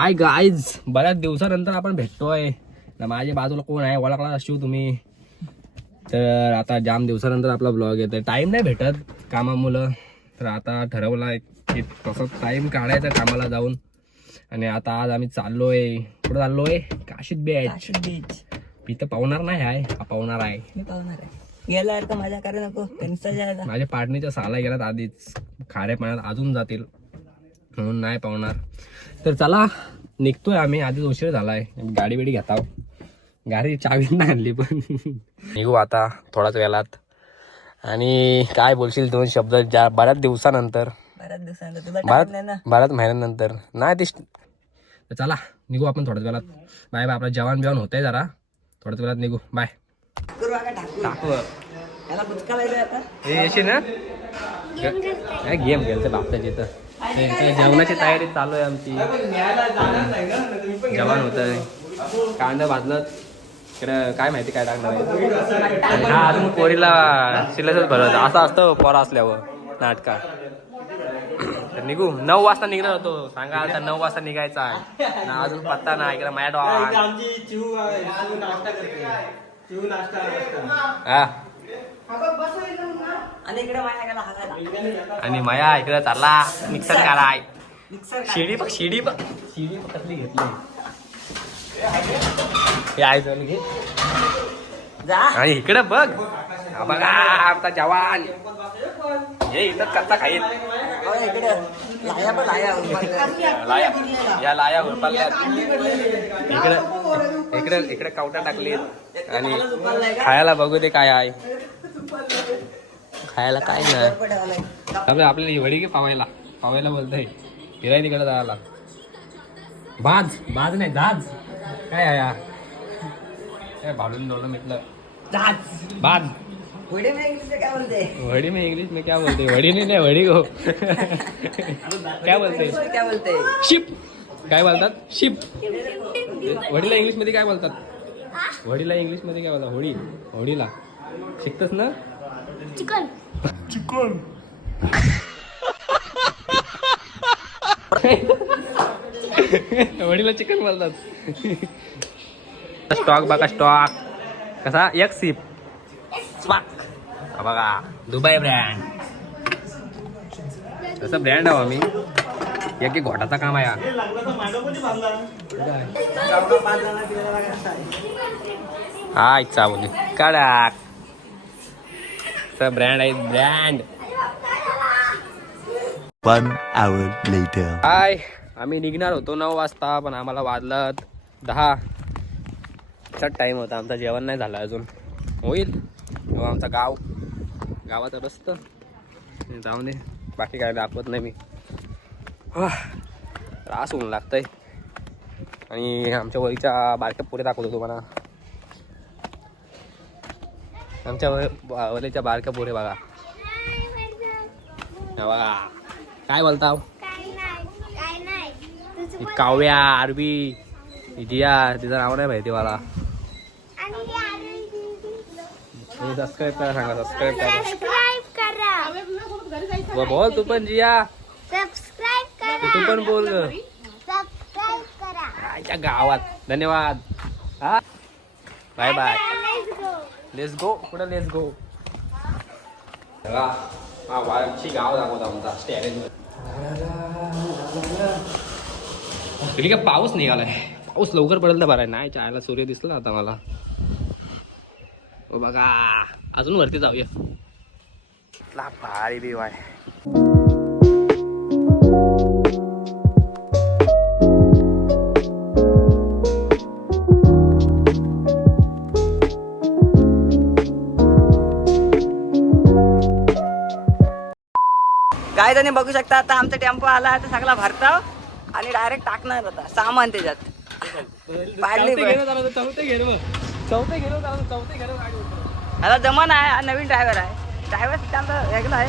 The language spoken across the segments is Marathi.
हाय गाईज, बऱ्याच दिवसानंतर आपण भेटतोय ना. माझ्या बाजूला कोण आहे ओळखला असतो तुम्ही. तर आता जाम दिवसानंतर आपला ब्लॉग येतोय. टाइम नाही भेटत कामामुळं, तर आता ठरवला की तसं टाइम काढायचा कामाला जाऊन. आणि आता आज आम्ही चाललोय, कुठं चाललोय? काशीद बीच. मी तर पावणार नाही आहे, हा पावणार आहे. मी पावणार आहे. गेला यार का माझ्या कारण नको त्यांचा माझ्या पाटणीच्या साला गेल्यात आधीच, खाऱ्या पाण्यात अजून जातील म्हणून नाही पावणार. तर चला निघतोय आम्ही, आधीच उशीर झालाय. गाडी बिडी घेता, गाडी चावी नाही आणली पण निघू आता थोड्याच वेळात. आणि काय बोलशील दोन शब्द ज्या बऱ्याच दिवसानंतर, बऱ्याच महिन्यानंतर नाही ते. तर चला निघू आपण थोड्याच वेळात. Bye bye. आपला जेवण बिवण होतंय जरा, थोड्याच वेळात निघू. बाय. टाकू हे येशील ना, गेम खेळते बापताची. तर जेवणाची तयारी चालू आहे आमची. जेवण होतंय, कांदा भाजलं इकडं, काय माहिती काय टाकणार आहे. हा अजून पोरीला शिलसच भरत असं असतं पोरा असल्यावर नाटका. तर निघू 9 वाजता निघणार होतो, सांगा आता 9 वाजता निघायचा आहे ना, अजून पत्ता नाही. इकडे माझ्या हा आणि माया इकडे चालला मिक्सर काढाय. शिडी बघ, शिडी बघ, शिडी बघ कसली घेतली. हे आहे चल घे. आणि इकडे बघ, बघा आमचा जवान हे इथं कच्चा खाईल. या लाया उरपाल्यात. इकडे इकडे इकडे कावटा टाकलीत. आणि खायला बघू दे काय आहे. खायला काय नाही. आपल्याला वडी घे पावायला, पावायला बोलतय. फिराय तिकडे जायला. बाज बाज नाही जाज. काय आहे भाडून डोलं मिटलं. बाज वडी में इंग्लिश में क्या बोलते? वडी नहीं वडी को क्या बोलते? शिप. काय बोलतात? शिप. वडीला इंग्लिश मध्ये काय बोलतात? वडीला इंग्लिश मध्ये काय बोलतात? होडी. होडीला शिकतस ना? चिकन. चिकन. वडीला चिकन बोलतात. स्टॉक बघा, स्टॉक कसा एक सिप. बघा दुबई ब्रँड, तसं ब्रँड आहे आम्ही. एक एक घोटाचा काम आहे. हा इच्छा बोली कडक ब्रँड आहे, ब्रँड. 1 hour later. हाय, आम्ही निघणार होतो 9 वाजता, पण आम्हाला वाजलं 10. टाइम होता आमचा, जेवण नाही झालं अजून. होईल आमचा गावाचा रस्ता जाऊन दे, बाकी काय दाखवत नाही मी. त्रास होऊन लागतंय. आणि आमच्या वळीच्या बारक्या पुढे दाखवतो तुम्हाला. आमच्या वळीच्या बारक्या पुढे बघा, बघा काय बोलताव. काव्या, आरबी, जिया, तिचं नाव नाही माहिती मला. सबस्क्राईब करा, सांगा सबस्क्राईब करा. बोल तू पण जिया, सबस्क्राइब करा. तू पण बोल ग. सबस्क्राइब करा. गावात. धन्यवाद. हा bye bye. Let's go. Let's go. कुठं लेट्स गो? वारची गाव दाखवता आमचा स्टॅरेज. तुला काय पाऊस निघालाय? पाऊस लवकर पडेल तर बरं आहे. नाही चायला सूर्य दिसला आता मला. बघा अजून वरती जाऊया. भारी बी वाय. काय जणी बघू शकता. आता आमचा टेम्पो आला, आता सगळा भरताव आणि डायरेक्ट टाकणार होता सामान त्याच्यात. आता जमान आहे, हा नवीन ड्रायव्हर आहे. ड्रायव्हर त्यांचा वेगळा आहे.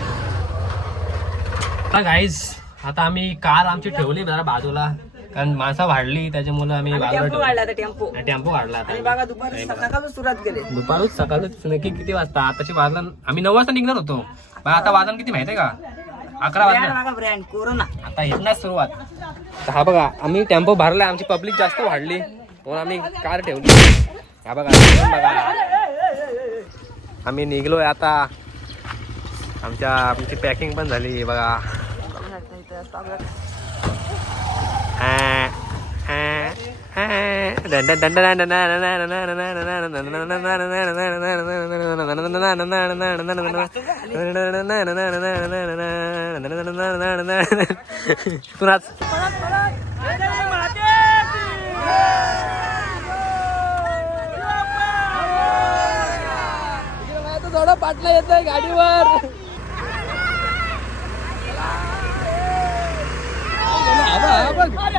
गाईज आता आम्ही कार आमची ठेवली जरा बाजूला, कारण माणसं वाढली त्याच्यामुळे आम्ही टेम्पो वाढला, आता टेम्पो काढला. आणि बघा दुपारी सकाळच सुरुवात केली. दुपारच सकाळच नक्की किती वाजता? आताची वाजला, आम्ही 9 वाजता निघणार होतो. आता वाजन किती माहितीये का? 11 वाजले. बघा ब्रँड कोरोना. आता इथनं सुरुवात. तर हा बघा आम्ही टेम्पो भरला, आमची पब्लिक जास्त वाढली म्हणून आम्ही कार ठेवली. हा बघा आम्ही निघलोय आता. आमची पॅकिंग पण झाली बघा. थोडं पाटला येतोय गाडीवर.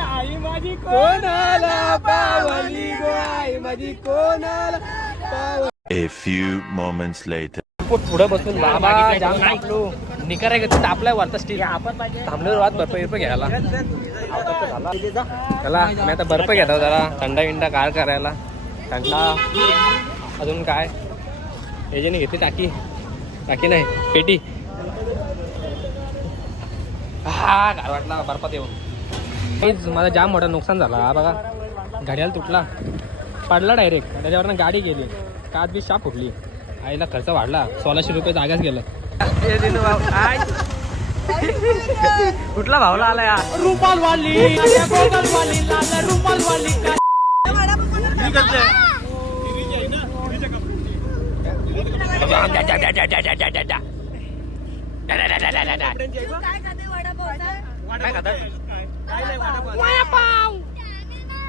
आई माझी कोणाला पावली गो, आई माझी कोणाला पावली. A few moments later. पुढे बसून बाबा जाम थांबलो. निकार तापलाय वरता स्टील. थांबल्यावर वाद बर्फ बिर्फ घ्यायला. चला मी आता बर्फ घेतो जरा थंडा विंडा गार करायला. थंडा अजून काय याच्याने घेतली टाकी नाही पेटी. हा गार वाटला बर्फात येऊन. माझा जाम मोठा नुकसान झाला. हा बघा घड्याला तुटला, पडला डायरेक्ट. त्याच्यावरनं गाडी गेली, काच बी शाप फुटली. आईला खर्च वाढला, 1600 रुपये जागाच गेलं. कुठला भावला आला यार. रुमाल वाली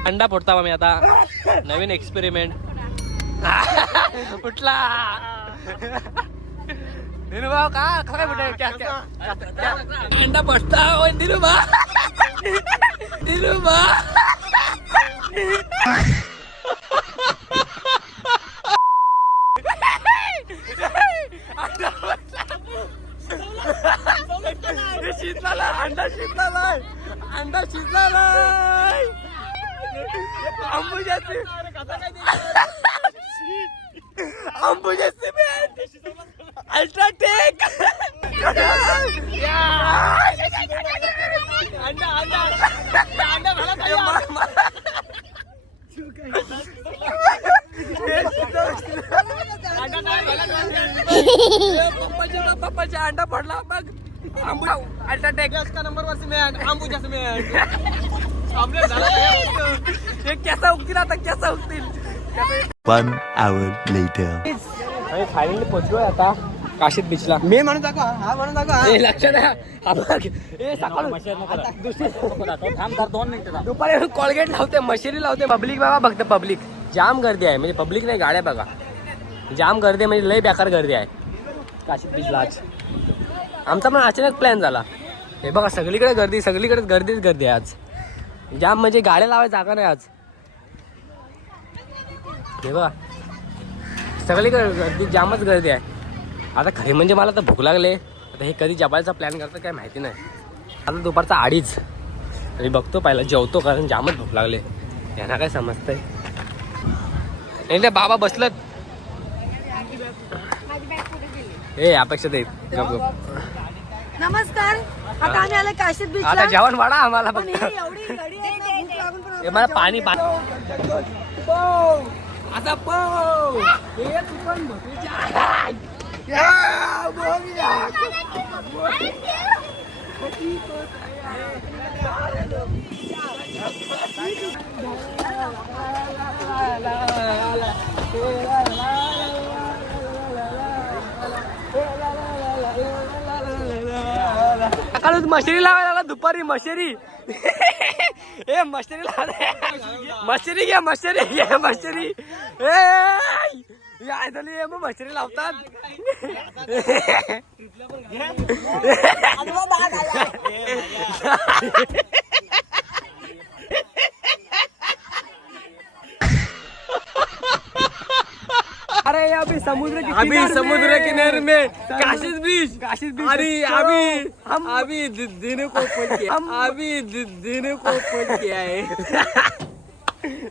अंडा फोडता मी आता. नवीन एक्सपेरिमेंट. कुठला दिनुभाऊ का काय बोलतोय. अंडा फोडता दिनुभा. शिजला अंडा शिजला अंबुजाचे अल्ट्राटेक. पप्पाच्या अंडा पडला बघ. अल्ट्राटेक का नंबर वर अंबुजाचं कसा उगतील आता कसा उगतील. 1 hour later. आम्ही फायनली पोहोचलोय आता काशीत बीचला. मी म्हणून दाखवा, हा म्हणून दाखवा. लक्षात दुपारी कॉलगेट लावते, मशिरी लावते. पब्लिक बघा फक्त पब्लिक जाम गर्दी आहे. म्हणजे पब्लिक नाही गाड्या बघा जाम गर्दी आहे. म्हणजे लय बेकार गर्दी आहे काशीत बीचला आज. आमचा पण अचानक प्लॅन झाला. हे बघा सगळीकडे गर्दी, सगळीकडेच गर्दी आहे आज. जाम म्हणजे गाड्या लावायला जागा नाही आज. हे बघा सगळीकडे गर्दी, जामच गर्दी आहे. आता खरे म्हणजे मला तर भूक लागले. आता हे कधी जपायचा प्लॅन करतं काय माहिती नाही. आता दुपारचा 2:30 मी बघतो पहिला जेवतो, कारण जामच भूक लागले. यांना काय समजतंय. नाही बाबा बसलत. हे अपेक्षा देत. नमस्कार. आता आम्ही आलो काशीत बीचला. आता जेवण वाढा आम्हाला पण फक्त. ही एवढी गडी आहे ना, भूक लागून पण हे मला पाणी आता पाव हे चिकन सकाळून मशरी लावायला दुपारी मशरी. ए मशरी लावा, मशरी घ्या मशरी. ए मग मशरी लावतात. अरे अभी समुद्र किनारे में काशीद बीच अरे अभी दिन को फोन किया है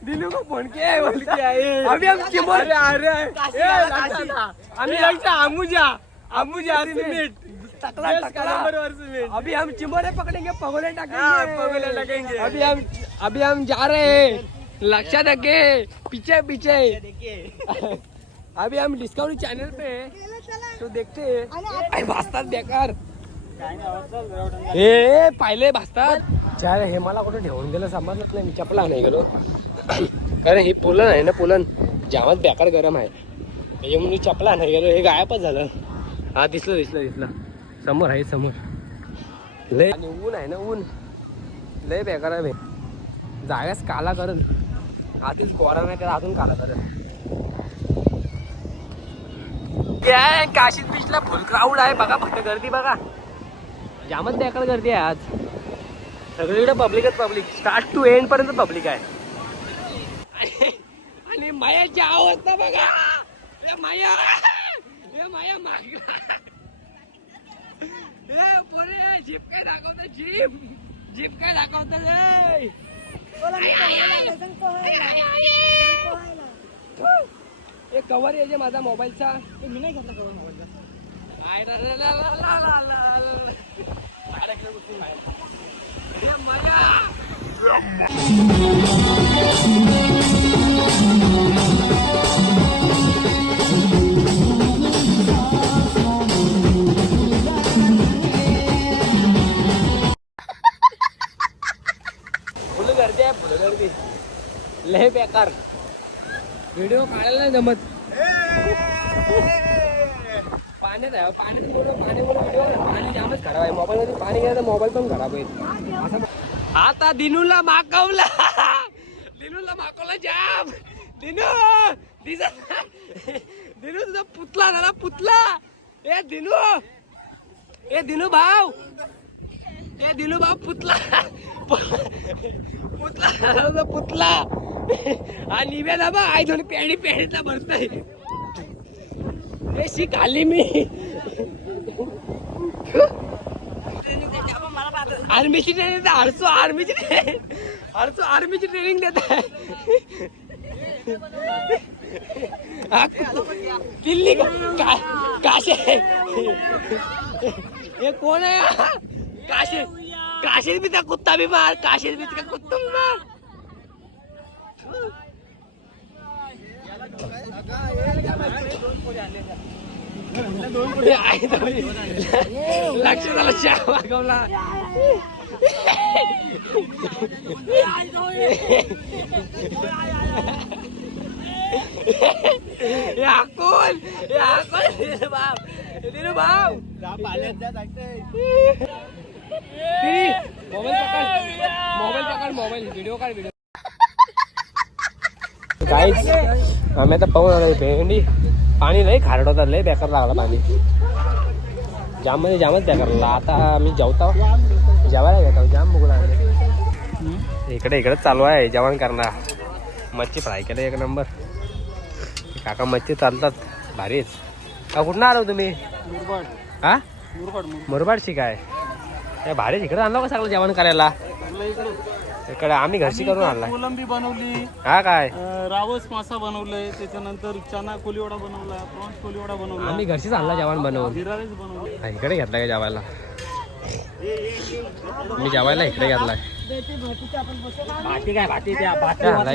दिनू को फोन किया है बोल के आए. अभी हम क्यों बोल रहे. अरे आम्ही लक्षात अंबुजा अभी हम चिमोरे पकड़ेंगे पगोले टाकेंगे अभी हम जा रहे हैं लक्षात रखे पीछे पीछे अभी हम डिस्कवरी चॅनल पे तो देखते भासतात बेकार हे पाहिले भासतात चार हे मला कुठे ठेवून गेलं समजलंच नाही मी चपला नाही गेलो कारण हे पुलन आहे ना पुलन जामच बेकार गरम आहे म्हणून मी चपला नाही गेलो हे गायबच झालं हा दिसलं समोर आहे समोर लय आणि ऊन आहे ना ऊन लय बेकार आहे जागाच काला करत आधीच गोरा नाही करत अजून काला करत काय काशीत बीचला फुल क्राऊड आहे बघा फक्त गर्दी बघा जामच बेकार गर्दी आहे आज सगळीकडे पब्लिकच पब्लिक स्टार्ट टू एंड पर्यंत पब्लिक आहे आणि मायाची अवस्था बघा माया मागला पोरे जीप काय दाखवतं जीप काय दाखवतं एक कव्हर यायचे माझा मोबाईलचा मी नाही घेतला कव्हर मोबाईलचा फुल गर्दी आहे फुल गर्दी लय बेकार व्हिडिओ काढायला नाही जमत पाण्यात आहे पाणी जामच खराब आहे मोबाईल मध्ये पाणी गेलं तर मोबाईल पण खराब आहे आता दिनूला मागवला जाम दिनू तुझा पुतला झाला पुतला ए दिनू भाऊ पुतला पुतला आणि निव्या दाबा आई थोडी पेडीतला भरतय शी खाली मी आर्मीची ट्रेनिंग देत आर्मीची ट्रेनिंग देत दिल्ली काशे हे कोण आहे काशीत भी त्या कुत्ता भी मार काशीत भी त्या कुत्ता भी मार लक्ष झालं चहा मागवला दिनू भाऊ मोबाईल व्हिडिओ काढ काहीच आम्ही आता पाहून आलो भेंडी पाणी लय खारट होता लय बेकार लागला पाणी जामच बेकार लागला आता आम्ही जेवायला घेतो जाम भूक लागले इकडे चालू आहे जेवण करणार मच्छी फ्राय केलं एक नंबर काका मच्छी चालतात भारीच कुठून आलो तुम्ही हा मुरबाड शिकाय भारीच इकडे आणलो का सगळं जेवण करायला इकडे आम्ही घरची करून आणला कोलंबी बनवली हा काय रावस मासा बनवलाय त्याच्यानंतर चना कोलिवडा बनवला प्रॉन्स कोलिवडा बनवला आम्ही घरचीच आणला जेवण बनवून जिरा राईस बनवला इकडे घेतला का जेवायला मी जेवायला इकडे घेतलाय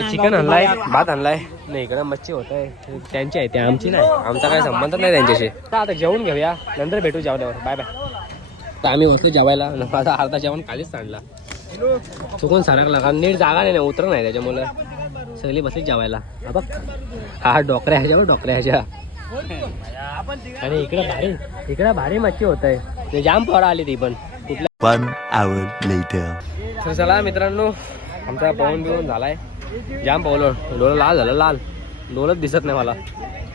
चिकन आणलाय भात आणलाय नाही इकडे मच्छी होत आहे त्यांची आहे ते आमची नाही आमचा काही संबंध नाही त्यांच्याशी आता जेवून घेऊया नंतर भेटू जेवल्यावर बाय बाय तर आम्ही बसलो जेवायला माझा अर्धा जेवण खालीच सांडला चुकून सारखला कारण नीट जागा नाही उतर नाही त्याच्यामुळे सगळी बसली जेवायला बघ हा डोकऱ्या ह्याच्या आणि इकडे भारी मच्छी होत आहे जाम पोरा आली ती पण कुठल्या 1 hour later. तर चला मित्रांनो आमचा पाहून बिवून झालाय जाम पावलं डोळं लाल झालं लाल डोळंच दिसत नाही मला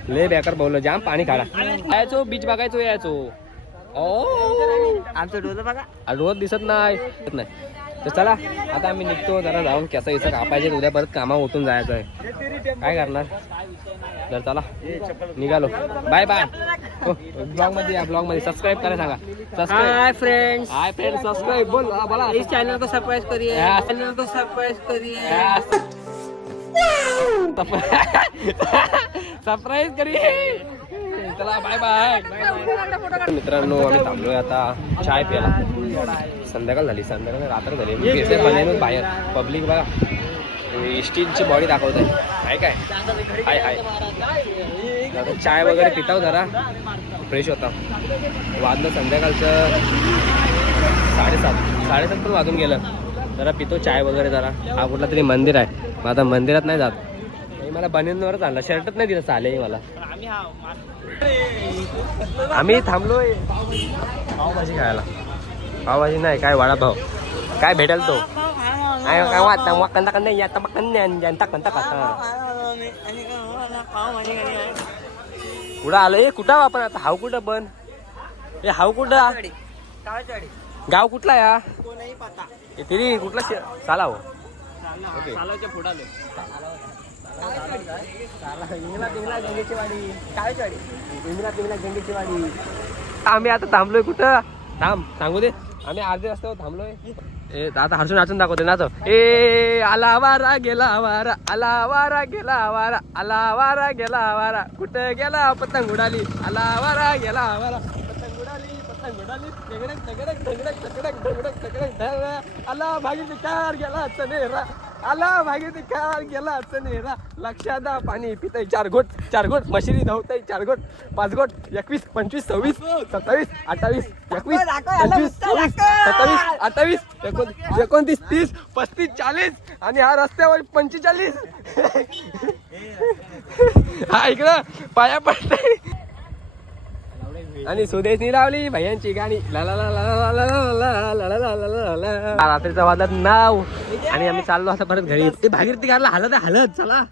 लय बेकार पावलं जाम पाणी काढा यायचो बीच बघायचो यायचो आमचं डोलं बघा डोळत दिसत नाही तर चला आता आम्ही निघतो जरा जाऊन केसा इथं कापायचे उद्या परत कामा उठून जायचं आहे काय करणार तर चला निघालो बाय बाय ब्लॉग मध्ये सबस्क्राईब करा सांगा हाय फ्रेंड्स सबस्क्राईब बोल बोला इस चैनल को सब्सक्राइब करिए सरप्राईज करिए चला बाय बाय. मित्रांनो आम्ही थांबलोय आता चाय प्यायला. संध्याकाळ झाली, संध्याकाळ रात्र झाली. मी बनायला बाहेर पब्लिक बघा स्टीलची बॉडी दाखवत आहे काय. हाय हाय आता चाय वगैरे पिताव जरा फ्रेश होता. वाजलं संध्याकाळचं 7:30 पण वाजून गेलं. जरा पितो चाय वगैरे जरा. हा कुठला तरी मंदिर आहे. मग आता मंदिरात नाही जात. मला बनियनवरच आणला, शर्टच नाही दिलं चालेल मला. आम्ही थांबलोय पावभाजी खायला. पावभाजी नाही काय वडापाव काय भेटेल तो. कुठं आलंय कुठं आपण आता. हाव कुठं पण हे हाव कुठं गाव कुठला या तिरी कुठला चाला हो. आम्ही आता थांबलोय कुठं थांब सांगू दे. आम्ही अर्धे रस्त्यावर थांबलोय. ए आता हर्षून नाचून दाखवते नाचव. ए आला वारा गेला वारा आला वारा गेला वारा आला वारा गेला वारा कुठं गेला पतंग उडाली. आला वारा गेला वारा पतंग उडाली पतंग उडाली ढगडक ढगडक ढगडक ढगडक ढगडक ढगडक आला भागीचे कार गेला चनेरा. आला भागीचे कार गेला चनेरा. लक्षात पाणी पितय 4 घोट मशिरी धावतय 4 घोट 5 घोट 21 25 26 27 28 21 25 26 27 28 29 30 35 40 आणि हा रस्त्यावर 45. हा इकडं पाया पडतय. आणि सुदेशनी लावली भैयांची गाणी ला ला ला ला ला ला ला ला ला ला ला. रात्रीचा वाजत नाव आणि आम्ही चाललो आता परत घरी. ते भागीरथी घातला हलत चला.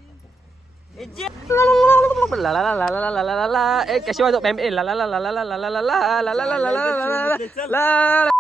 ला ला ला ला ला ला ला ला. ए कशी वाजव ला ला ला ला ला ला ला ला ला ला ला ला ला ला ला ला ला ला.